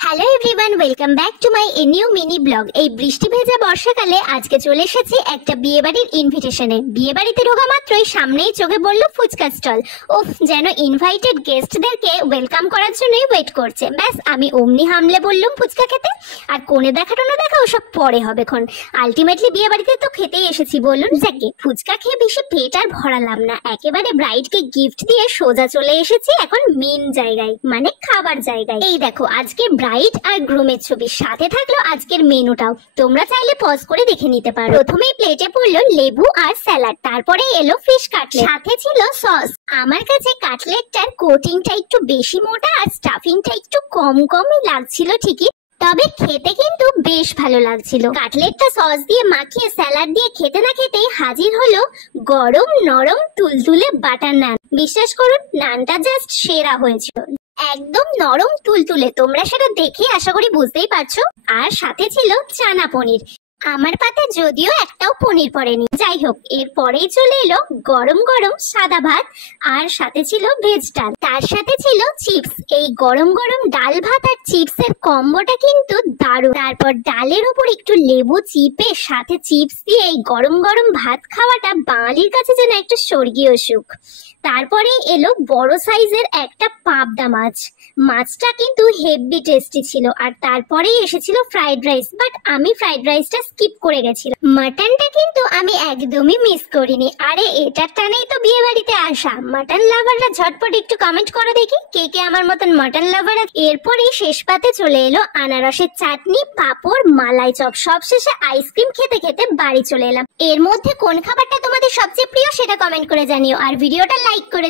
Hello everyone, welcome back to my new mini blog. এই বৃষ্টি ভেজা বর্ষাকালে আজকে চলে এসেছি একটা বিয়ে বাড়ির ইনভিটেশনে। বিয়ে বাড়িতে ঢোকা মাত্রই সামনেই চোখে পড়লো ফুচকা স্টল। উফ, যেন ইনভাইটেড গেস্টদেরকে ওয়েলকাম করার জন্যই ওয়েট করছে। ব্যাস আমি অমনি হামলে বললাম ফুচকা খেতে। আর কোণে দেখাটা না দেখা ওসব পরে হবে খন। আলটিমেটলি বিয়ে বাড়িতে তো খেতেই এসেছি বলুন। যাকে ফুচকা খেয়ে বেশি পেট আর ভরালাম না, একেবারে ব্রাইডকে গিফট দিয়ে সোজা চলে এসেছি এখন মেন জায়গায়, মানে খাবার জায়গায়। এই দেখো আজকে ব্রাইড আর গ্রুমের ছবি, সাথে থাকলো আজকের মেনুটাও। তোমরা চাইলে পজ করে দেখে নিতে পারো। প্রথমেই প্লেটে পড়লো লেবু আর স্যালাড, তারপরে এলো ফিশ কাটলেট, সাথে ছিল সস। আমার কাছে কাটলেটটার কোটিংটা একটু বেশি মোটা আর স্টাফিংটা একটু কম কমই লাগছিল ঠিকই, তবে খেতে কিন্তু বেশ ভালো লাগছিল। কাটলেটটা সস দিয়ে মাখিয়ে স্যালাড দিয়ে খেতে না খেতেই হাজির হলো গরম নরম তুলতুলে বাটার নান। বিশ্বাস করুন, নানটা জাস্ট সেরা হয়েছিল, একদম নরম তুলতুলে। তোমরা সেটা দেখে আশা করি বুঝতেই পারছো। আর সাথে ছিল চানা পনির। আমার পাতে যদিও একটাও পনির পড়েনি, যাই হোক। এরপরেই চলে এলো গরম গরম সাদা ভাত, আর সাথে ছিল ভেজ ডাল, তার সাথে ছিল চিপস। এই গরম গরম ডাল ভাত আর চিপসের কম্বোটা কিন্তু দারুণ। তারপর ডালের উপর একটু লেবু চিপে সাথে চিপস দিয়ে এই গরম গরম ভাত খাওয়াটা বাঙালির কাছে যেন একটা স্বর্গীয় সুখ। তারপরে এলো বড় সাইজের একটা পাবদা মাছ। মাছটা কিন্তু হেভি টেস্টি ছিল। আর তারপরেই এসেছিল ফ্রাইড রাইস, বাট আমি ফ্রাইড রাইসটা স্কিপ করে গেছিলাম। মাটনটা কিন্তু আমি একদমই মিস করিনি। আরে এটার টানেই তো বিয়ে বাড়িতে আসা। মাটন লাভাররা ঝটপট একটু কমেন্ট করে দেখি কে কে আমার মতন মাটন লাভার। এরপরেই শেষ পাতে চলে এলো আনারসের চাটনি, পাঁপড়, মালাই চপ, সবশেষে আইসক্রিম খেতে খেতে বাড়ি চলে এলাম। এর মধ্যে কোন খাবারটা তোমাদের সবচেয়ে প্রিয় সেটা কমেন্ট করে জানিও, আর ভিডিওটা লাইক করে